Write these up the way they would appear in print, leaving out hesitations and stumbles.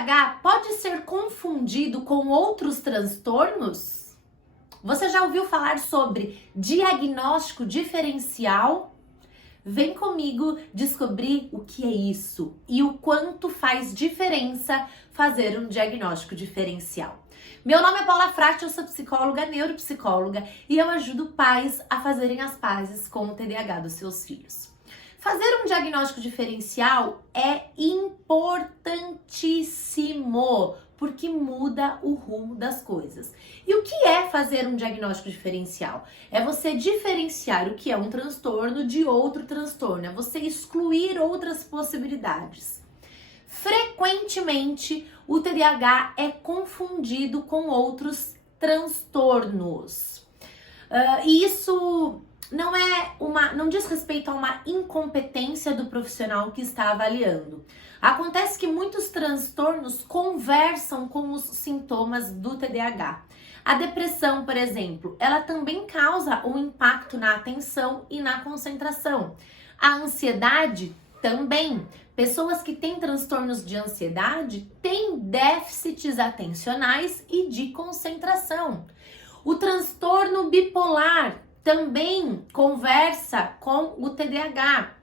TDAH pode ser confundido com outros transtornos? Você já ouviu falar sobre diagnóstico diferencial? Vem comigo descobrir o que é isso e o quanto faz diferença fazer um diagnóstico diferencial. Meu nome é Paula Frati, eu sou psicóloga, neuropsicóloga e eu ajudo pais a fazerem as pazes com o TDAH dos seus filhos. Fazer um diagnóstico diferencial é importantíssimo, porque muda o rumo das coisas. E o que é fazer um diagnóstico diferencial? É você diferenciar o que é um transtorno de outro transtorno, é você excluir outras possibilidades. Frequentemente, o TDAH é confundido com outros transtornos. Isso não diz respeito a uma incompetência do profissional que está avaliando. Acontece que muitos transtornos conversam com os sintomas do TDAH. A depressão, por exemplo, ela também causa um impacto na atenção e na concentração. A ansiedade também. Pessoas que têm transtornos de ansiedade têm déficits atencionais e de concentração. O transtorno bipolar também conversa com o TDAH,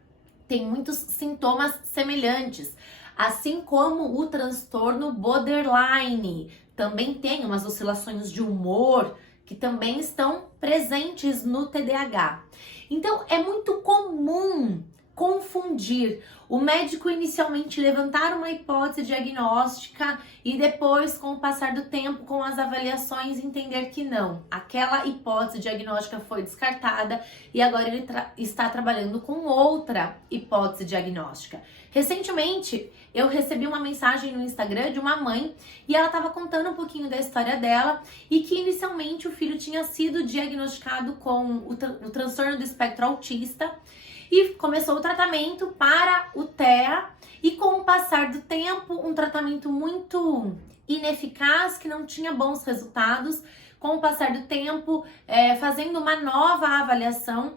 tem muitos sintomas semelhantes, assim como o transtorno borderline, também tem umas oscilações de humor que também estão presentes no TDAH. Então é muito comum confundir o médico inicialmente levantar uma hipótese diagnóstica e depois, com o passar do tempo, com as avaliações, entender que não, aquela hipótese diagnóstica foi descartada e agora ele está trabalhando com outra hipótese diagnóstica. Recentemente, eu recebi uma mensagem no Instagram de uma mãe e ela estava contando um pouquinho da história dela e que inicialmente o filho tinha sido diagnosticado com o transtorno do espectro autista e começou o tratamento para o TEA e com o passar do tempo, um tratamento muito ineficaz, que não tinha bons resultados. Com o passar do tempo, fazendo uma nova avaliação,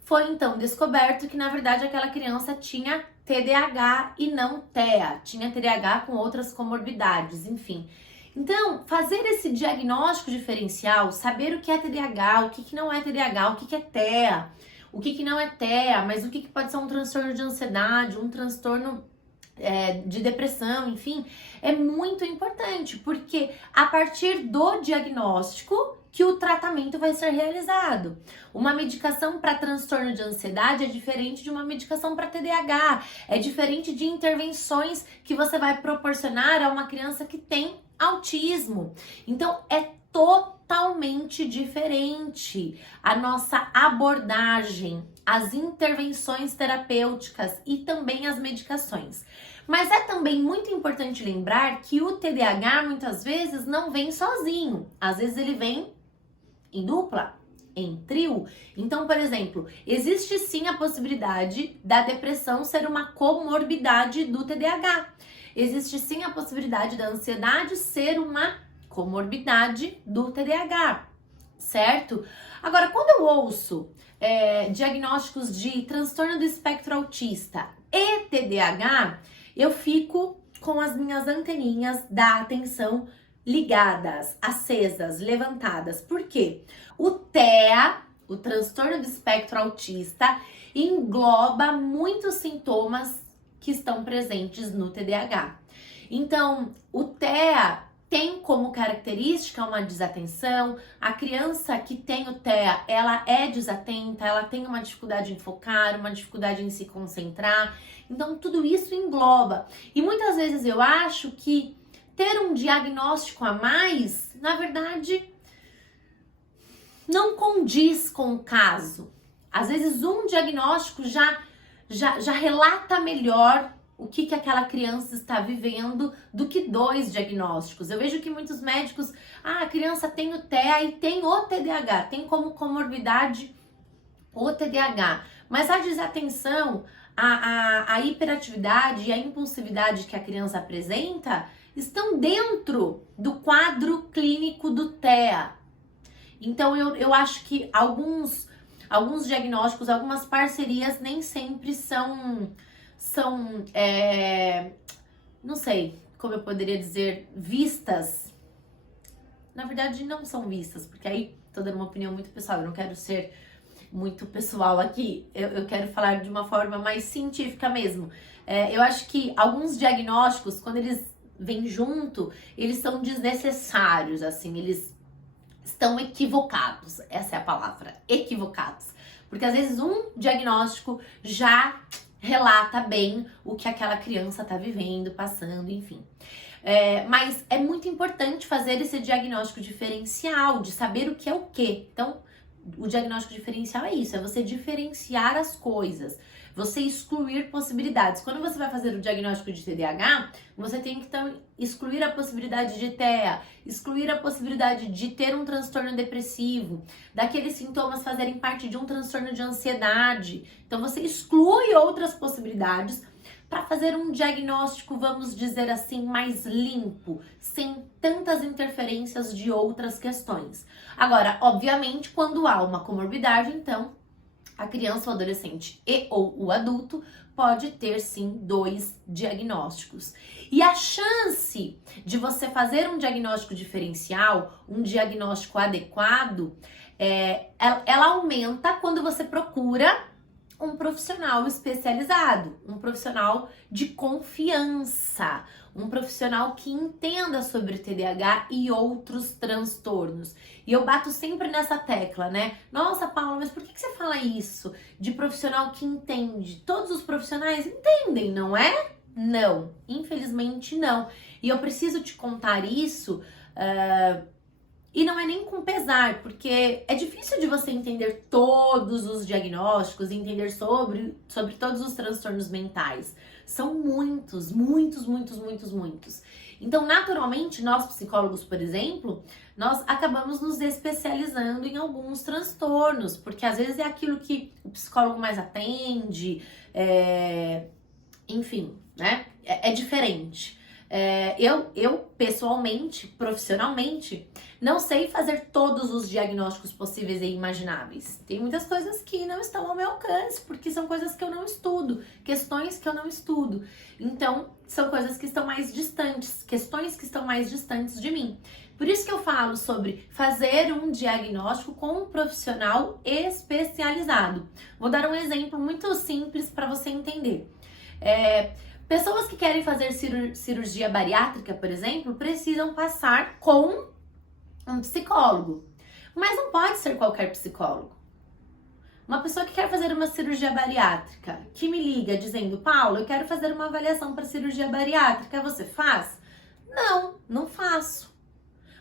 foi então descoberto que na verdade aquela criança tinha TDAH e não TEA, tinha TDAH com outras comorbidades, enfim. Então, fazer esse diagnóstico diferencial, saber o que é TDAH, o que não é TDAH, o que é TEA, o que não é TEA, mas o que pode ser um transtorno de ansiedade, um transtorno de depressão, enfim, é muito importante, porque a partir do diagnóstico que o tratamento vai ser realizado. Uma medicação para transtorno de ansiedade é diferente de uma medicação para TDAH, é diferente de intervenções que você vai proporcionar a uma criança que tem autismo. Então, é totalmente diferente a nossa abordagem, as intervenções terapêuticas e também as medicações. Mas é também muito importante lembrar que o TDAH muitas vezes não vem sozinho, às vezes ele vem em dupla, em trio. Então, por exemplo, existe sim a possibilidade da depressão ser uma comorbidade do TDAH. Existe sim a possibilidade da ansiedade ser uma comorbidade do TDAH, certo? Agora, quando eu ouço diagnósticos de transtorno do espectro autista e TDAH, eu fico com as minhas anteninhas da atenção ligadas, acesas, levantadas. Por quê? O TEA, o transtorno do espectro autista, engloba muitos sintomas que estão presentes no TDAH. Então, o TEA tem como característica uma desatenção. A criança que tem o TEA, ela é desatenta, ela tem uma dificuldade em focar, uma dificuldade em se concentrar. Então, tudo isso engloba. E muitas vezes eu acho que ter um diagnóstico a mais, na verdade, não condiz com o caso. Às vezes, um diagnóstico já relata melhor o que aquela criança está vivendo do que 2 diagnósticos. Eu vejo que muitos médicos, a criança tem o TEA e tem o TDAH, tem como comorbidade o TDAH. Mas a desatenção, a hiperatividade e a impulsividade que a criança apresenta estão dentro do quadro clínico do TEA. Então, eu acho que alguns diagnósticos, algumas parcerias nem sempre são não sei, como eu poderia dizer, vistas. Na verdade, não são vistas, porque aí tô dando uma opinião muito pessoal, eu não quero ser muito pessoal aqui, eu quero falar de uma forma mais científica mesmo. Eu acho que alguns diagnósticos, quando eles vêm junto, eles são desnecessários, assim, eles estão equivocados, essa é a palavra, equivocados. Porque às vezes um diagnóstico já relata bem o que aquela criança tá vivendo, passando, enfim. Mas é muito importante fazer esse diagnóstico diferencial, de saber o que é o quê. Então, o diagnóstico diferencial é isso, é você diferenciar as coisas, você excluir possibilidades. Quando você vai fazer o diagnóstico de TDAH, você tem que então excluir a possibilidade de TEA, excluir a possibilidade de ter um transtorno depressivo, daqueles sintomas fazerem parte de um transtorno de ansiedade. Então você exclui outras possibilidades para fazer um diagnóstico, vamos dizer assim, mais limpo, sem tantas interferências de outras questões. Agora, obviamente, quando há uma comorbidade, então, a criança, o adolescente e ou o adulto pode ter, sim, 2 diagnósticos. E a chance de você fazer um diagnóstico diferencial, um diagnóstico adequado, ela aumenta quando você procura um profissional especializado, um profissional de confiança, um profissional que entenda sobre TDAH e outros transtornos. E eu bato sempre nessa tecla, né? Nossa, Paula, mas por que você fala isso? De profissional que entende. Todos os profissionais entendem, não é? Não, infelizmente não. E eu preciso te contar isso, e não é nem com pesar, porque é difícil de você entender todos os diagnósticos, entender sobre todos os transtornos mentais. São muitos. Então, naturalmente, nós psicólogos, por exemplo, nós acabamos nos especializando em alguns transtornos, porque às vezes é aquilo que o psicólogo mais atende, enfim, né? É diferente. Eu pessoalmente, profissionalmente, não sei fazer todos os diagnósticos possíveis e imagináveis. Tem muitas coisas que não estão ao meu alcance, porque são coisas que eu não estudo, questões que eu não estudo. Então, são coisas que estão mais distantes, questões que estão mais distantes de mim. Por isso que eu falo sobre fazer um diagnóstico com um profissional especializado. Vou dar um exemplo muito simples para você entender. Pessoas que querem fazer cirurgia bariátrica, por exemplo, precisam passar com um psicólogo. Mas não pode ser qualquer psicólogo. Uma pessoa que quer fazer uma cirurgia bariátrica, que me liga dizendo, Paula, eu quero fazer uma avaliação para cirurgia bariátrica, você faz? Não, não faço.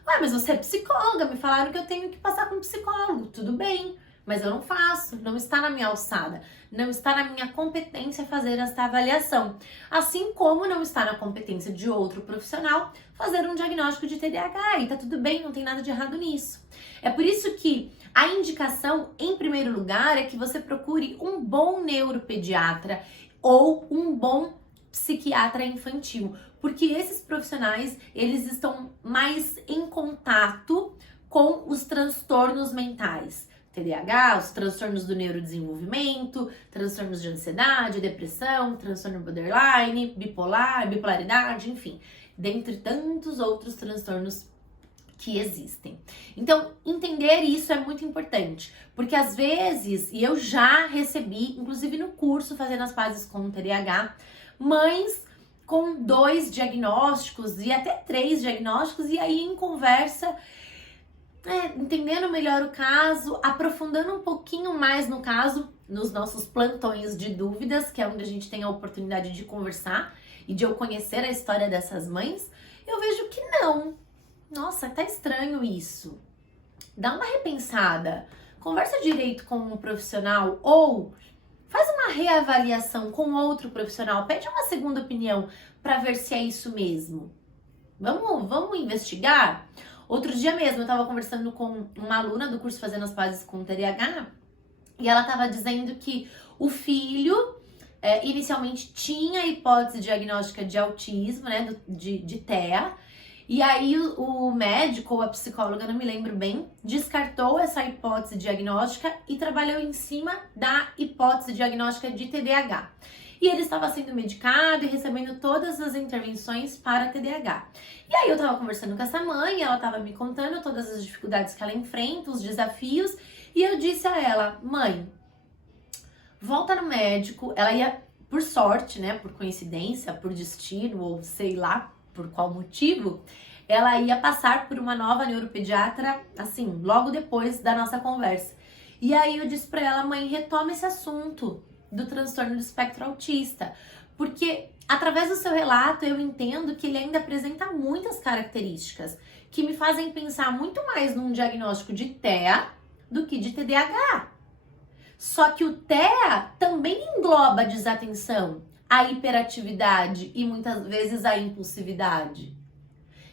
Ué, mas você é psicóloga, me falaram que eu tenho que passar com um psicólogo. Tudo bem, mas eu não faço, não está na minha alçada, não está na minha competência fazer esta avaliação. Assim como não está na competência de outro profissional fazer um diagnóstico de TDAH, e tá tudo bem, não tem nada de errado nisso. É por isso que a indicação, em primeiro lugar, é que você procure um bom neuropediatra ou um bom psiquiatra infantil, porque esses profissionais, eles estão mais em contato com os transtornos mentais. TDAH, os transtornos do neurodesenvolvimento, transtornos de ansiedade, depressão, transtorno borderline, bipolaridade, enfim, dentre tantos outros transtornos que existem. Então, entender isso é muito importante, porque às vezes, e eu já recebi, inclusive no curso Fazendo as Pazes com o TDAH, mães com 2 diagnósticos e até 3 diagnósticos, e aí em conversa, entendendo melhor o caso, aprofundando um pouquinho mais no caso, nos nossos plantões de dúvidas, que é onde a gente tem a oportunidade de conversar e de eu conhecer a história dessas mães, eu vejo que não. Nossa, tá estranho isso. Dá uma repensada, conversa direito com um profissional ou faz uma reavaliação com outro profissional, pede uma segunda opinião para ver se é isso mesmo. Vamos investigar? Outro dia mesmo eu tava conversando com uma aluna do curso Fazendo as Pazes com o TDAH e ela tava dizendo que o filho inicialmente tinha hipótese diagnóstica de autismo, né, de TEA, e aí o médico ou a psicóloga, não me lembro bem, descartou essa hipótese diagnóstica e trabalhou em cima da hipótese diagnóstica de TDAH. e ele estava sendo medicado e recebendo todas as intervenções para TDAH. E aí eu estava conversando com essa mãe, ela estava me contando todas as dificuldades que ela enfrenta, os desafios, e eu disse a ela: mãe, volta no médico. Ela ia, por sorte, né, por coincidência, por destino, ou sei lá por qual motivo, ela ia passar por uma nova neuropediatra, assim, logo depois da nossa conversa. E aí eu disse pra ela: mãe, retoma esse assunto do transtorno do espectro autista, porque através do seu relato eu entendo que ele ainda apresenta muitas características que me fazem pensar muito mais num diagnóstico de TEA do que de TDAH. Só que o TEA também engloba a desatenção, a hiperatividade e muitas vezes a impulsividade.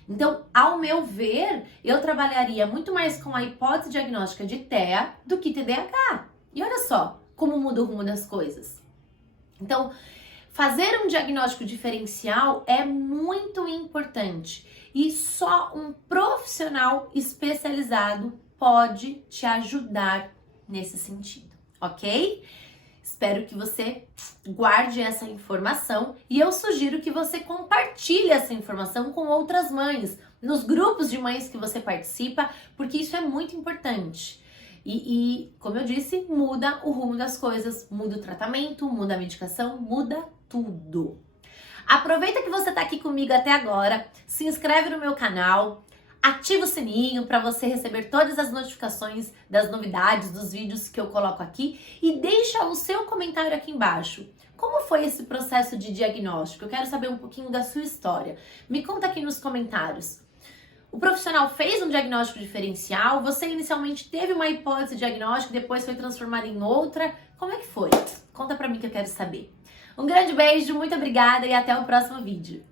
Então, ao meu ver, eu trabalharia muito mais com a hipótese diagnóstica de TEA do que TDAH. E olha só como muda o rumo das coisas. Então, fazer um diagnóstico diferencial é muito importante e só um profissional especializado pode te ajudar nesse sentido, ok? Espero que você guarde essa informação e eu sugiro que você compartilhe essa informação com outras mães, nos grupos de mães que você participa, porque isso é muito importante. E como eu disse, muda o rumo das coisas, muda o tratamento, muda a medicação, muda tudo. Aproveita que você está aqui comigo até agora, se inscreve no meu canal, ativa o sininho para você receber todas as notificações das novidades, dos vídeos que eu coloco aqui e deixa o seu comentário aqui embaixo. Como foi esse processo de diagnóstico? Eu quero saber um pouquinho da sua história. Me conta aqui nos comentários. O profissional fez um diagnóstico diferencial? Você inicialmente teve uma hipótese diagnóstica e depois foi transformada em outra? Como é que foi? Conta pra mim que eu quero saber. Um grande beijo, muito obrigada e até o próximo vídeo.